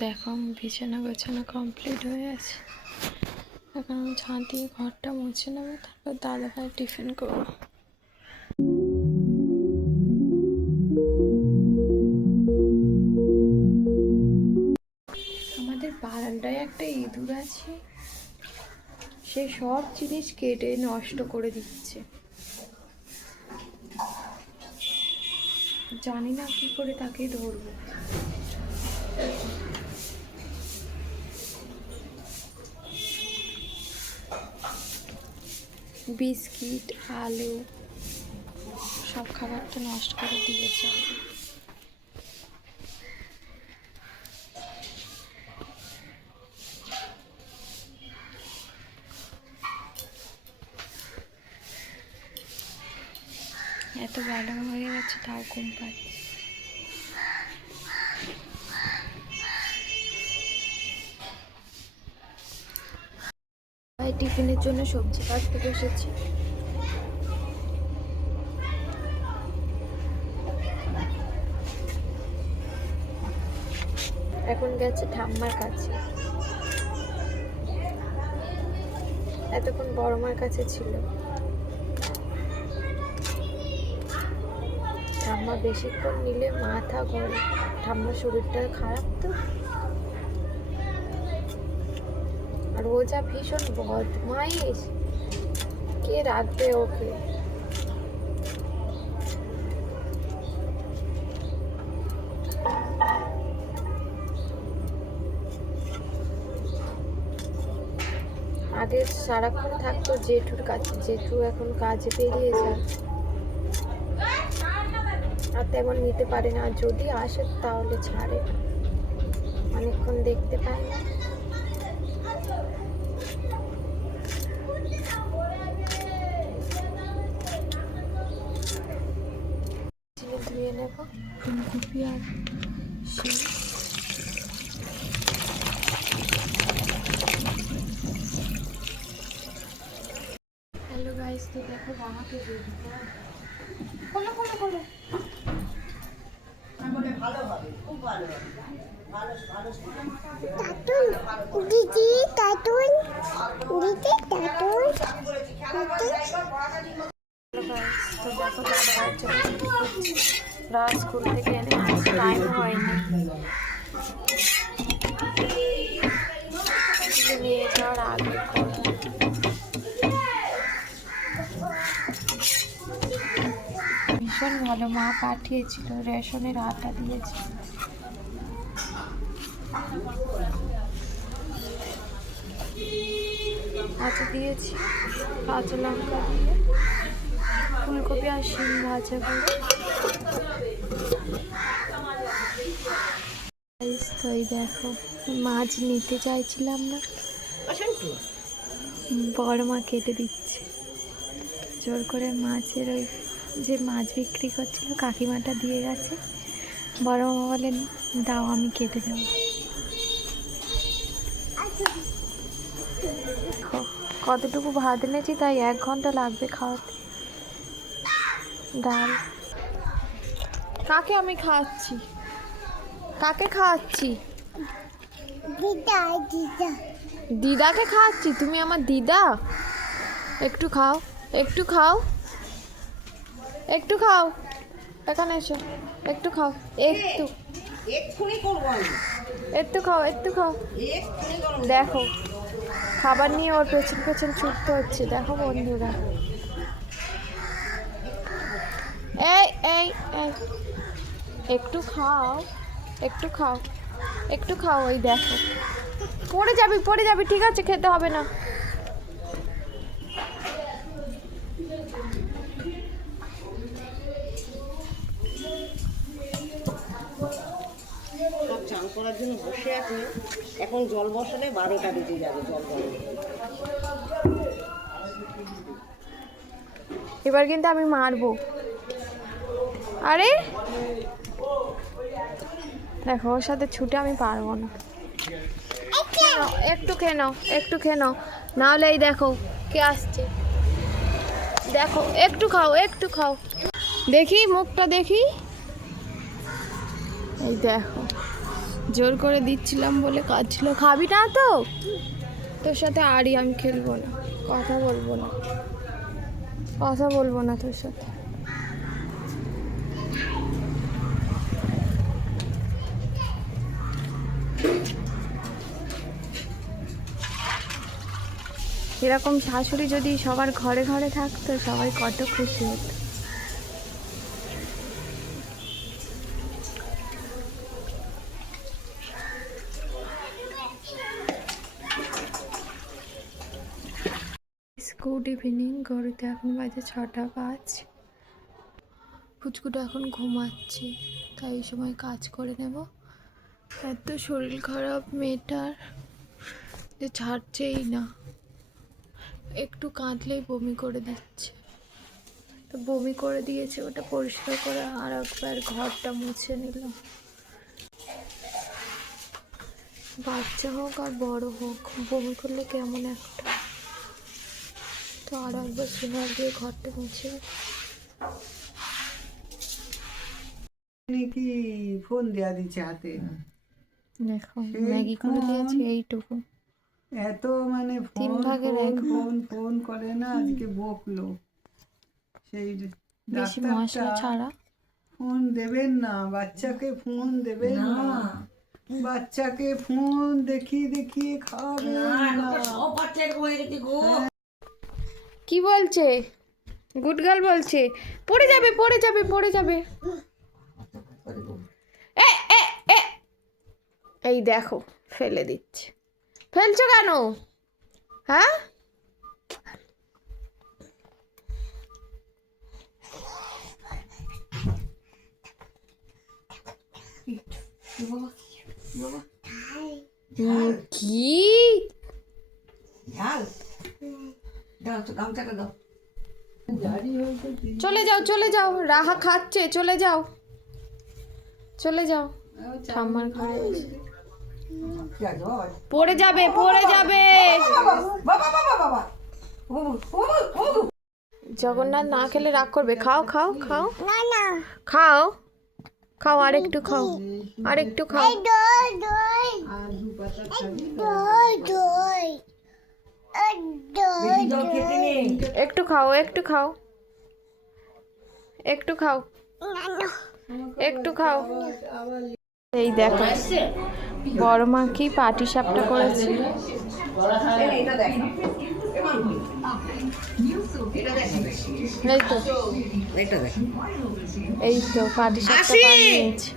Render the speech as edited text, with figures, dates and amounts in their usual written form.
দেখো বিছানা গোছানো কমপ্লিট হয়ে আছে। এখন আমি ঝাঁট দিয়ে ঘরটা মুছে নেবো, তারপর দাদাভাই টিফিন করবো। আমাদের বারান্দায় একটা ইঁদুর আছে, সে সব জিনিস কেটে নষ্ট করে দিচ্ছে। জানি না কি করে তাকে ধরবো। বিস্কিট, আলু সব খাবারটা নষ্ট করে দিয়েছে। এত বেলা হয়ে গেছে তাও ঘুম পাচ্ছে। টিফিনের জন্য সবজি কাটতে বসেছি। এখন গেছে ঠাম্মার কাছে, এতক্ষণ বড় মার কাছে ছিল। ঠাম্মা বেশিক্ষণ নিলে মাথা ঘোরে, ঠাম্মার শরীরটা খারাপ তো। আর ও যা ভীষণ বদমাইশ, কে রাখবে ওকে। আগে সারাক্ষণ থাকতো জেঠুর কাছে, জেঠু এখন কাজে বেরিয়ে যায় আর তেমন নিতে পারে না। যদি আসে তাহলে ছাড়ে, অনেকক্ষণ দেখতে পায় না। ধুয়ে নেব ফুলকপি আর শিম। হ্যালো গাইস, তো দেখো আমাকে খোলো খোলো খোলো। দিদি কার্টুন, দিদি কার্টুন। তো দেখো দাদাভাইয়ের জন্য রাত স্কুল থেকে এনে টাইম হয়নি, নিয়ে যাওয়ার আগে ভীষণ ভালো। মা পাঠিয়েছিল, রেশনের আটা দিয়েছে। আটা দিয়েছি, কাঁচা লঙ্কা দিয়ে ফুলকপি আর শিম ভাজা করে। তো এই দেখো মাছ নিতে চাইছিলাম না, বড় মা কেটে দিচ্ছে জোর করে। মাছের ওই যে মাছ বিক্রি করছিল কাকিমাটা দিয়ে গেছে, বড় মা বলেন দাও আমি কেটে দেবো। কতটুকু ভাত এনেছি তাই 1 ঘন্টা লাগবে খাওয়াতে। ডাল কাকে আমি খাওয়াচ্ছি, কাকে খাওয়াচ্ছি? দিদা দিদা দিদাকে খাওয়াচ্ছি। তুমি আমার দিদা? একটু খাও, একটু খাও, একটু খাও, এখানে এসো, একটু খাও, একটু একটু খাও, একটু খাও। দেখো খাবার নিয়ে ওর পেছন পেছন ছুটতে হচ্ছে। দেখো বন্ধুরা, এই এই এই একটু খাও, একটু খাও, একটু খাও। ওই দেখো পড়ে যাবি, পড়ে যাবি। ঠিক আছে, খেতে হবে না। চান করার জন্য বসে আছি, এখন জল বসালে 12টা বেজে যাবে। জল গরম এবার কিন্তু আমি মারবো। আরে দেখো ওর সাথে ছুটে আমি পারবো না। একটু খেয়ে নাও, একটু খেয়ে নাও, নাহলে এই দেখো কে আসছে। দেখো একটু খাও, একটু খাও, দেখি মুখটা দেখি। এই দেখো জোর করে দিচ্ছিলাম বলে কাজ ছিল। খাবি না তো? তোর সাথে আরই আমি খেলবো না, কথা বলবো না, কথা বলবো না তোর সাথে। এরকম শাশুড়ি যদি সবার ঘরে ঘরে থাকতো, সবাই কত খুশি হতো। Good evening. ঘড়িতে এখন বাজে 6টা 5। পুচকুটা এখন ঘুমাচ্ছে, তাই এই সময় কাজ করে নেব। এত শরীর খারাপ মেয়েটার যে ছাড়ছেই না, একটু কাঁদলেই বমি করে দিচ্ছে। তো বমি করে দিয়েছে, ওটা পরিষ্কার করে আর একবার ঘরটা মুছে নিলাম। বাচ্চা হোক আর বড় হোক, বমি করলে কেমন একটা, তো আর একবার সিনার দিয়ে ঘরটা মুছে। কি ফোন দেয়া দিচ্ছে হাতে, দেখো ম্যাগি করে দিয়েছে এইটুকু। এত মানে তিন ফোন ভাগের এক ফোন ভাগ। ফোন ফোন করে না, আজকে বকলো সেই বেশি মশলা ডাক্তারটা। ছাড়া। ফোন দেবেন না বাচ্চাকে, ফোন দেবেন না বাচ্চাকে, ফোন দেখিয়ে দেখিয়ে খাওয়াবেন না। কি বলছে? গুড গার্ল বলছে। পড়ে যাবে পড়ে যাবে পড়ে যাবে। এ এ এ এই দেখো ফেলে দিচ্ছে। ফেলছো কেন? হ্যাঁ, কি চলে যাও চলে যাও, রাহা খাচ্ছে, চলে যাও চলে যাও। ঠাম্মার ঘরে বসে। পড়ে যাবে পড়ে যাবে। জগন্নাথ না খেলে রাগ করবে। খাও খাও খাও না না খাও খাও, আর একটু খাও, আর একটু খাও। দই দই আর 2 পাতা খাবি? দই দই দই একটু খাও একটু খাও একটু খাও না না একটু খাও। এই দেখো বড় মা কি পাটি সাপটা করেছে। এটা দেখ, এই তো এটা দেখ। এই তো পাটি সাপটা বানিয়েছে।